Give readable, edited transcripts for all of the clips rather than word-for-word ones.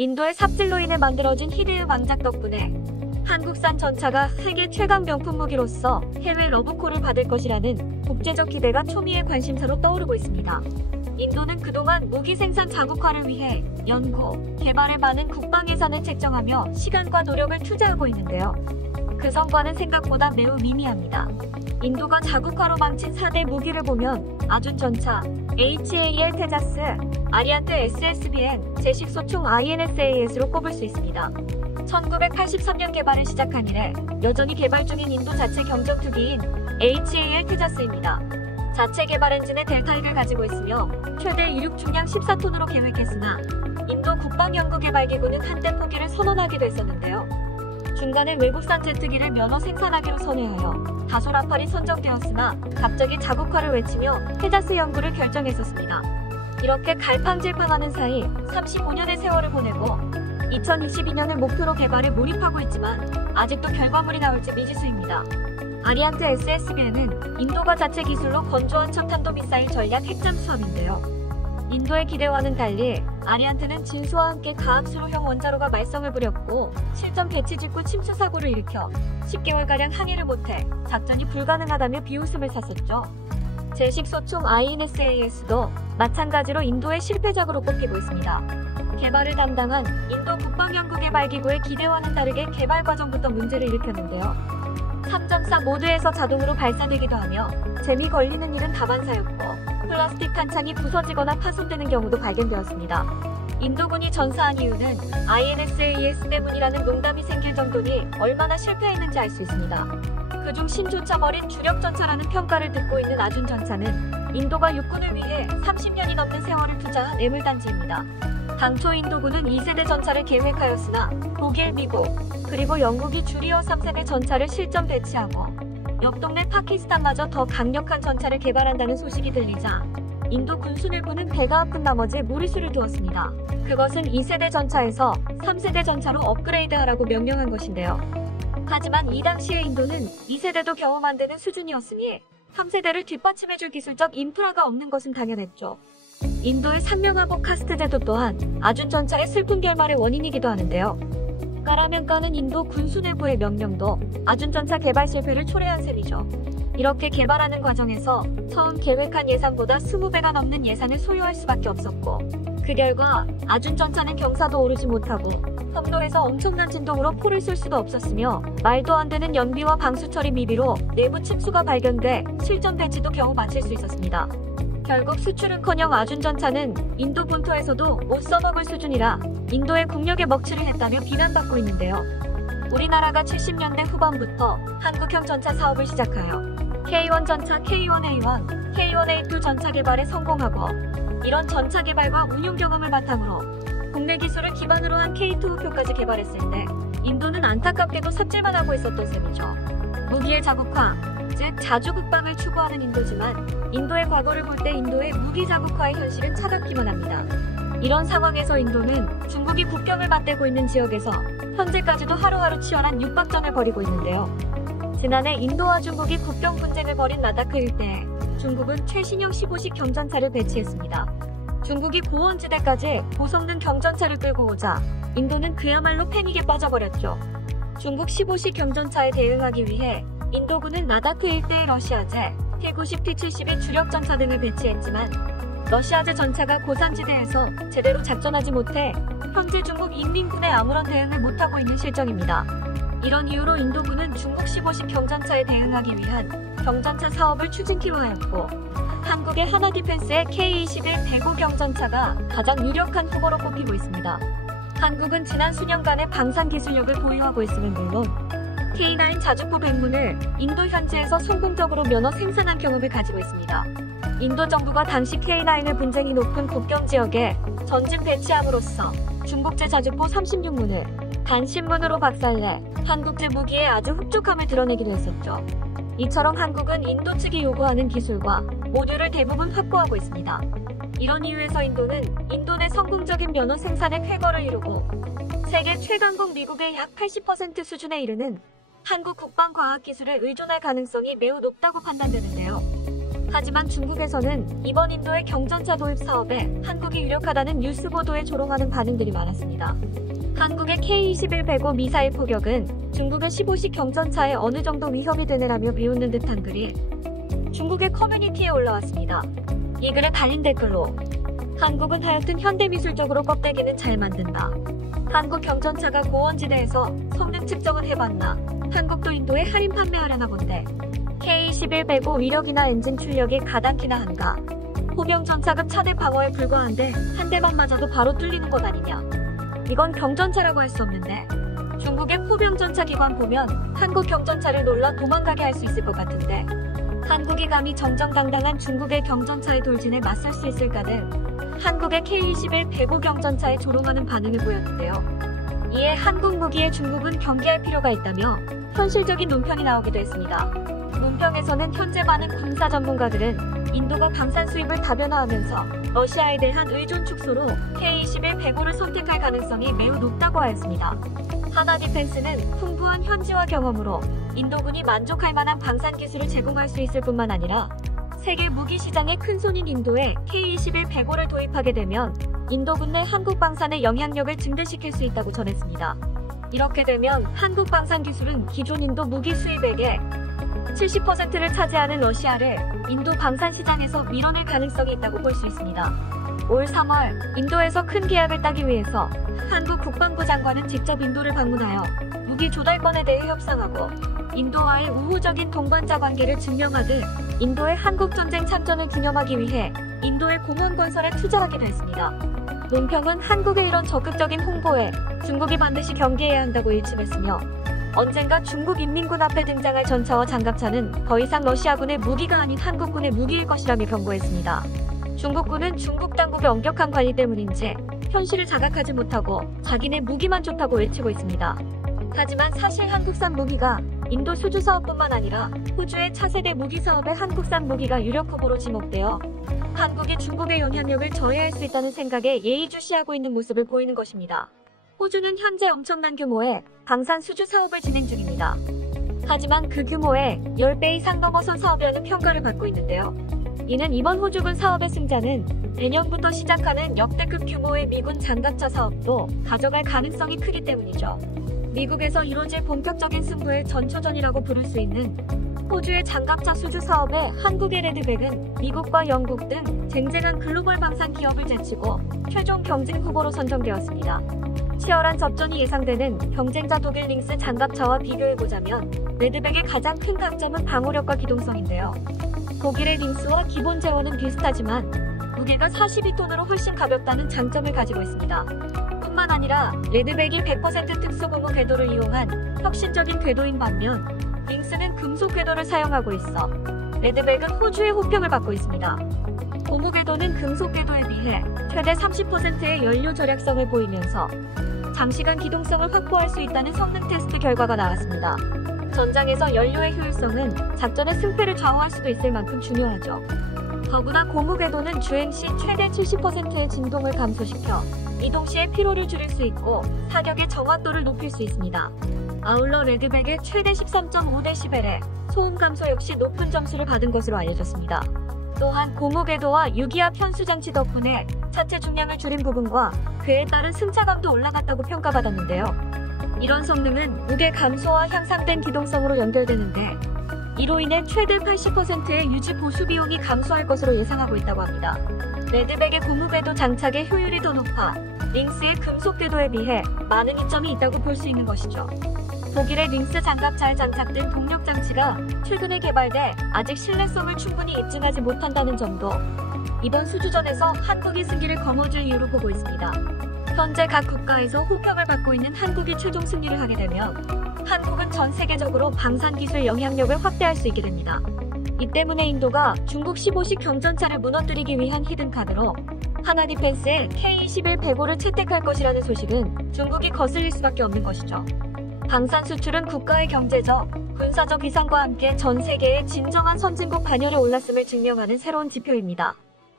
인도의 삽질로 인해 만들어진 히드의 망작 덕분에 한국산 전차가 세계 최강 명품 무기로서 해외 러브콜을 받을 것이라는 국제적 기대가 초미의 관심사로 떠오르고 있습니다. 인도는 그동안 무기 생산 자국화를 위해 연구, 개발에 많은 국방 예산을 책정하며 시간과 노력을 투자하고 있는데요. 그 성과는 생각보다 매우 미미합니다. 인도가 자국화로 망친 4대 무기를 보면 아준 전차, HAL 테자스, 아리안트 SSBN, 제식소총 INSAS로 꼽을 수 있습니다. 1983년 개발을 시작한 이래 여전히 개발 중인 인도 자체 경전투기인 HAL 테자스입니다. 자체 개발 엔진의 델타1을 가지고 있으며 최대 이륙 중량 14톤으로 계획했으나 인도 국방연구개발기구는 한때 포기를 선언하기도 했었는데요. 중간에 외국산 제트기를 면허 생산하기로 선회하여 다소 라팔이 선정되었으나 갑자기 자국화를 외치며 테자스 연구를 결정했었습니다. 이렇게 갈팡질팡하는 사이 35년의 세월을 보내고 2022년을 목표로 개발에 몰입하고 있지만 아직도 결과물이 나올지 미지수입니다. 아리안트 SSBN은 인도가 자체 기술로 건조한 첨탄도 미사일 전략 핵잠 수함인데요. 인도의 기대와는 달리 아리안트는 진수와 함께 가압수로형 원자로가 말썽을 부렸고 실전 배치 직후 침수 사고를 일으켜 10개월가량 항해를 못해 작전이 불가능하다며 비웃음을 샀었죠. 제식소총 INSAS도 마찬가지로 인도의 실패작으로 꼽히고 있습니다. 개발을 담당한 인도 국방연구개발기구의 기대와는 다르게 개발 과정부터 문제를 일으켰는데요. 3.4 모드에서 자동으로 발사되기도 하며 잼이 걸리는 일은 다반사였고 플라스틱 탄창이 부서지거나 파손되는 경우도 발견되었습니다. 인도군이 전사한 이유는 INSAS 때문이라는 농담이 생길 정도니 얼마나 실패했는지 알 수 있습니다. 그중 신조차 버린 주력전차라는 평가를 듣고 있는 아준 전차는 인도가 육군을 위해 30년이 넘는 세월을 투자한 애물단지입니다. 당초 인도군은 2세대 전차를 계획하였으나 독일, 미국, 그리고 영국이 줄이어 3세대 전차를 실전 배치하고 옆 동네 파키스탄마저 더 강력한 전차를 개발한다는 소식이 들리자 인도 군수일부는 배가 아픈 나머지 무리수를 두었습니다. 그것은 2세대 전차에서 3세대 전차로 업그레이드하라고 명령한 것인데요. 하지만 이 당시의 인도는 2세대도 겨우 만드는 수준이었으니 3세대를 뒷받침해줄 기술적 인프라가 없는 것은 당연했죠. 인도의 산명하복 카스트 제도 또한 아준 전차의 슬픈 결말의 원인이기도 하는데요. 까라면 까는 인도 군수 내부의 명령도 아준 전차 개발 실패를 초래한 셈이죠. 이렇게 개발하는 과정에서 처음 계획한 예산보다 20배가 넘는 예산을 소요할 수밖에 없었고 그 결과 아준 전차는 경사도 오르지 못하고 섬도에서 엄청난 진동으로 포를 쏠 수도 없었으며 말도 안 되는 연비와 방수 처리 미비로 내부 침수가 발견돼 실전 배치도 겨우 마칠 수 있었습니다. 결국 수출은커녕 아준 전차는 인도 본토에서도 못 써먹을 수준이라 인도의 국력에 먹칠을 했다며 비난받고 있는데요. 우리나라가 70년대 후반부터 한국형 전차 사업을 시작하여 K1 전차 K1A1, K1A2 전차 개발에 성공하고 이런 전차 개발과 운용 경험을 바탕으로 국내 기술을 기반으로 한 K2 우표까지 개발했을 때 인도는 안타깝게도 삽질만 하고 있었던 셈이죠. 무기의 자국화, 즉 자주 국방을 추구하는 인도지만 인도의 과거를 볼 때 인도의 무기 자국화의 현실은 차갑기만 합니다. 이런 상황에서 인도는 중국이 국경을 맞대고 있는 지역에서 현재까지도 하루하루 치열한 육박전을 벌이고 있는데요. 지난해 인도와 중국이 국경 분쟁을 벌인 라다크 일대에 중국은 최신형 15식 경전차를 배치했습니다. 중국이 고원지대까지 고성능 경전차를 끌고 오자 인도는 그야말로 패닉에 빠져버렸죠. 중국 15식 경전차에 대응하기 위해 인도군은 라다크 일대의 러시아제 T-90, T-70의 주력 전차 등을 배치했지만 러시아제 전차가 고산지대에서 제대로 작전하지 못해 현재 중국 인민군에 아무런 대응을 못하고 있는 실정입니다. 이런 이유로 인도군은 중국 15식 경전차에 대응하기 위한 경전차 사업을 추진키로 하였고 한국의 하나디펜스의 K-21 대구 경전차가 가장 유력한 후보로 꼽히고 있습니다. 한국은 지난 수년간의 방산 기술력을 보유하고 있음은 물론 K9 자주포 백문을 인도 현지에서 성공적으로 면허 생산한 경험을 가지고 있습니다. 인도 정부가 당시 K9을 분쟁이 높은 국경 지역에 전진 배치함으로써 중국제 자주포 36문을 단신문으로 박살내 한국제 무기에 아주 흡족함을 드러내기도 했었죠. 이처럼 한국은 인도 측이 요구하는 기술과 모듈을 대부분 확보하고 있습니다. 이런 이유에서 인도는 인도 내 성공적인 면허 생산의 쾌거를 이루고 세계 최강국 미국의 약 80% 수준에 이르는 한국 국방과학기술에 의존할 가능성이 매우 높다고 판단되는데요. 하지만 중국에서는 이번 인도의 경전차 도입 사업에 한국이 유력하다는 뉴스 보도에 조롱하는 반응들이 많았습니다. 한국의 K-21 미사일 포격은 중국의 15식 경전차에 어느 정도 위협이 되느라며 비웃는 듯한 글이 중국의 커뮤니티에 올라왔습니다. 이 글에 달린 댓글로 한국은 하여튼 현대미술적으로 껍데기는 잘 만든다. 한국 경전차가 고원지대에서 성능 측정은 해봤나? 한국도 인도에 할인 판매하려나 본데 K-21 위력이나 엔진 출력이 가당키나 한가? 포병 전차급 차대 방어에 불과한데 한 대만 맞아도 바로 뚫리는 것 아니냐? 이건 경전차라고 할 수 없는데 중국의 포병 전차 기관 보면 한국 경전차를 놀라 도망가게 할 수 있을 것 같은데 한국이 감히 정정당당한 중국의 경전차의 돌진에 맞설 수 있을까 등 한국의 K-21 배구 경전차에 조롱하는 반응을 보였는데요. 이에 한국 무기에 중국은 경계할 필요가 있다며 현실적인 논평이 나오기도 했습니다. 논평에서는 현재 많은 군사 전문가들은 인도가 방산 수입을 다변화하면서 러시아에 대한 의존 축소로 K-21 배구를 선택할 가능성이 매우 높다고 하였습니다. 하나디펜스는 풍부한 현지화 경험으로 인도군이 만족할 만한 방산 기술을 제공할 수 있을 뿐만 아니라 세계 무기 시장의 큰손인 인도에 K-21 배구를 도입하게 되면 인도군 내 한국 방산의 영향력을 증대시킬 수 있다고 전했습니다. 이렇게 되면 한국 방산 기술은 기존 인도 무기 수입액의 70%를 차지하는 러시아를 인도 방산 시장에서 밀어낼 가능성이 있다고 볼 수 있습니다. 올 3월 인도에서 큰 계약을 따기 위해서 한국 국방부 장관은 직접 인도를 방문하여 무기 조달권에 대해 협상하고 인도와의 우호적인 동반자 관계를 증명하듯 인도의 한국전쟁 참전을 기념하기 위해 인도의 공원 건설에 투자하기도 했습니다. 논평은 한국의 이런 적극적인 홍보에 중국이 반드시 경계해야 한다고 일침했으며 언젠가 중국 인민군 앞에 등장할 전차와 장갑차는 더 이상 러시아군의 무기가 아닌 한국군의 무기일 것이라며 경고했습니다. 중국군은 중국 당국의 엄격한 관리 때문인지 현실을 자각하지 못하고 자기네 무기만 좋다고 외치고 있습니다. 하지만 사실 한국산 무기가 인도 수주 사업뿐만 아니라 호주의 차세대 무기 사업에 한국산 무기가 유력 후보로 지목되어 한국이 중국의 영향력을 저해할 수 있다는 생각에 예의주시하고 있는 모습을 보이는 것입니다. 호주는 현재 엄청난 규모의 방산 수주 사업을 진행 중입니다. 하지만 그 규모의 10배 이상 넘어선 사업이라는 평가를 받고 있는데요. 이는 이번 호주군 사업의 승자는 내년부터 시작하는 역대급 규모의 미군 장갑차 사업도 가져갈 가능성이 크기 때문이죠. 미국에서 이루어질 본격적인 승부의 전초전이라고 부를 수 있는 호주의 장갑차 수주 사업에 한국의 레드백은 미국과 영국 등 쟁쟁한 글로벌 방산 기업을 제치고 최종 경쟁 후보로 선정되었습니다. 치열한 접전이 예상되는 경쟁자 독일 링스 장갑차와 비교해보자면 레드백의 가장 큰 강점은 방호력과 기동성인데요. 독일의 링스와 기본 재원은 비슷하지만 무게가 42톤으로 훨씬 가볍다는 장점을 가지고 있습니다. 뿐만 아니라 레드백이 100% 특수고무 궤도를 이용한 혁신적인 궤도인 반면 링스는 금속 궤도를 사용하고 있어 레드백은 호주의 호평을 받고 있습니다. 고무 궤도는 금속 궤도에 비해 최대 30%의 연료 절약성을 보이면서 장시간 기동성을 확보할 수 있다는 성능 테스트 결과가 나왔습니다. 전장에서 연료의 효율성은 작전의 승패를 좌우할 수도 있을 만큼 중요하죠. 더구나 고무 궤도는 주행 시 최대 70%의 진동을 감소시켜 이동 시의 피로를 줄일 수 있고 사격의 정확도를 높일 수 있습니다. 아울러 레드백의 최대 13.5dB의 소음 감소 역시 높은 점수를 받은 것으로 알려졌습니다. 또한 고무 궤도와 유기압 현수 장치 덕분에 차체 중량을 줄인 부분과 그에 따른 승차감도 올라갔다고 평가받았는데요. 이런 성능은 무게 감소와 향상된 기동성으로 연결되는데 이로 인해 최대 80%의 유지 보수 비용이 감소할 것으로 예상하고 있다고 합니다. 레드백의 고무 궤도 장착의 효율이 더 높아 링스의 금속 궤도에 비해 많은 이점이 있다고 볼 수 있는 것이죠. 독일의 링스 장갑차에 장착된 동력 장치가 최근에 개발돼 아직 신뢰성을 충분히 입증하지 못한다는 점도 이번 수주전에서 한국이 승기를 거머쥘 이유로 보고 있습니다. 현재 각 국가에서 호평을 받고 있는 한국이 최종 승리를 하게 되면 한국은 전 세계적으로 방산 기술 영향력을 확대할 수 있게 됩니다. 이 때문에 인도가 중국 15식 경전차를 무너뜨리기 위한 히든카드로 하나디펜스의 K-21 배구를 채택할 것이라는 소식은 중국이 거슬릴 수밖에 없는 것이죠. 방산 수출은 국가의 경제적, 군사적 위상과 함께 전 세계의 진정한 선진국 반열에 올랐음을 증명하는 새로운 지표입니다.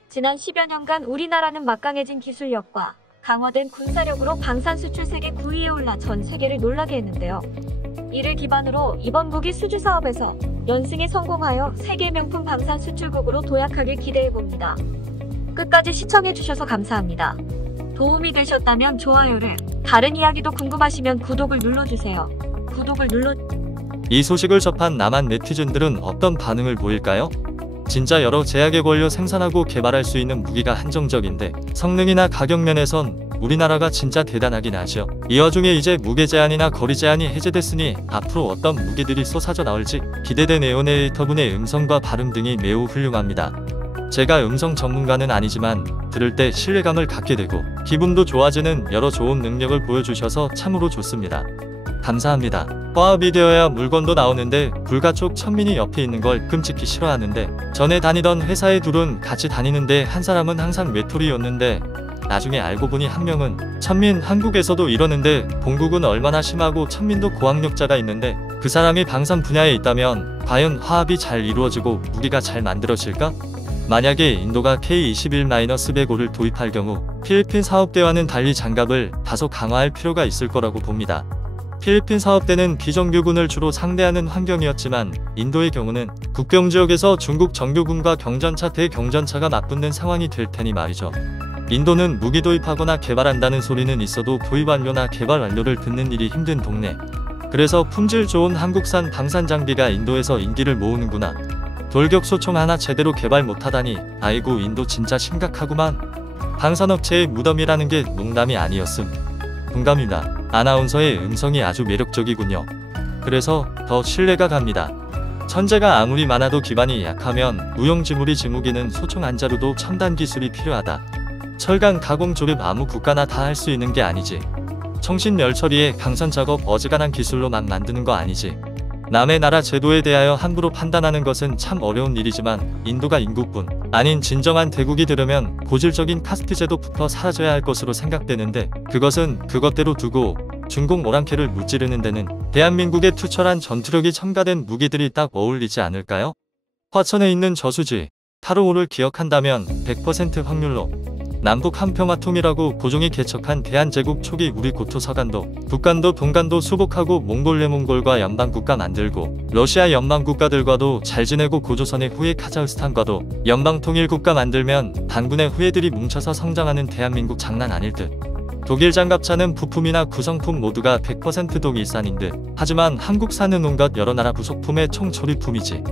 지난 10여 년간 우리나라는 막강해진 기술력과 강화된 군사력으로 방산 수출 세계 9위에 올라 전 세계를 놀라게 했는데요. 이를 기반으로 이번 무기 수주 사업에서 연승에 성공하여 세계 명품 방산 수출국으로 도약하길 기대해봅니다. 끝까지 시청해주셔서 감사합니다. 도움이 되셨다면 좋아요를, 다른 이야기도 궁금하시면 구독을 눌러주세요. 이 소식을 접한 남한 네티즌들은 어떤 반응을 보일까요? 진짜 여러 제약의 권료 생산하고 개발할 수 있는 무기가 한정적인데 성능이나 가격 면에선 우리나라가 진짜 대단하긴 하죠. 이 와중에 이제 무게 제한이나 거리 제한이 해제됐으니 앞으로 어떤 무기들이 쏟아져 나올지 기대되네요. 네이터분의 음성과 발음 등이 매우 훌륭합니다. 제가 음성 전문가는 아니지만 들을 때 신뢰감을 갖게 되고 기분도 좋아지는 여러 좋은 능력을 보여주셔서 참으로 좋습니다. 감사합니다. 화합이 되어야 물건도 나오는데 불가촉 천민이 옆에 있는 걸 끔찍히 싫어하는데 전에 다니던 회사에 둘은 같이 다니는데 한 사람은 항상 외톨이였는데 나중에 알고 보니 한 명은 천민. 한국에서도 이러는데 본국은 얼마나 심하고 천민도 고학력자가 있는데 그 사람이 방산 분야에 있다면 과연 화합이 잘 이루어지고 무기가 잘 만들어질까? 만약에 인도가 K-21-105를 도입할 경우 필리핀 사업대와는 달리 장갑을 다소 강화할 필요가 있을 거라고 봅니다. 필리핀 사업대는 비정규군을 주로 상대하는 환경이었지만 인도의 경우는 국경지역에서 중국 정규군과 경전차 대경전차가 맞붙는 상황이 될 테니 말이죠. 인도는 무기 도입하거나 개발한다는 소리는 있어도 도입 완료나 개발 완료를 듣는 일이 힘든 동네. 그래서 품질 좋은 한국산 방산 장비가 인도에서 인기를 모으는구나. 돌격소총 하나 제대로 개발 못하다니 아이고 인도 진짜 심각하구만. 방산업체의 무덤이라는 게 농담이 아니었음. 동감입니다. 아나운서의 음성이 아주 매력적이군요. 그래서 더 신뢰가 갑니다. 천재가 아무리 많아도 기반이 약하면 무용지물이 지무기는 소총 한 자루도 첨단 기술이 필요하다. 철강 가공 조립 아무 국가나 다 할 수 있는 게 아니지. 청신멸 처리에 강선 작업 어지간한 기술로 막 만드는 거 아니지. 남의 나라 제도에 대하여 함부로 판단하는 것은 참 어려운 일이지만 인도가 인국뿐 아닌 진정한 대국이 되려면 고질적인 카스트 제도부터 사라져야 할 것으로 생각되는데 그것은 그것대로 두고 중국 오랑캐를 무찌르는 데는 대한민국의 투철한 전투력이 첨가된 무기들이 딱 어울리지 않을까요? 화천에 있는 저수지 타로호를 기억한다면 100% 확률로 남북 한평화통일하고 고종이 개척한 대한제국 초기 우리 고토 서간도, 북간도, 동간도 수복하고 몽골과 연방국가 만들고 러시아 연방국가들과도 잘 지내고 고조선의 후예 카자흐스탄과도 연방통일국가 만들면 단군의 후예들이 뭉쳐서 성장하는 대한민국 장난 아닐 듯. 독일 장갑차는 부품이나 구성품 모두가 100% 독일산인 듯. 하지만 한국산은 온갖 여러 나라 부속품의 총조립품이지.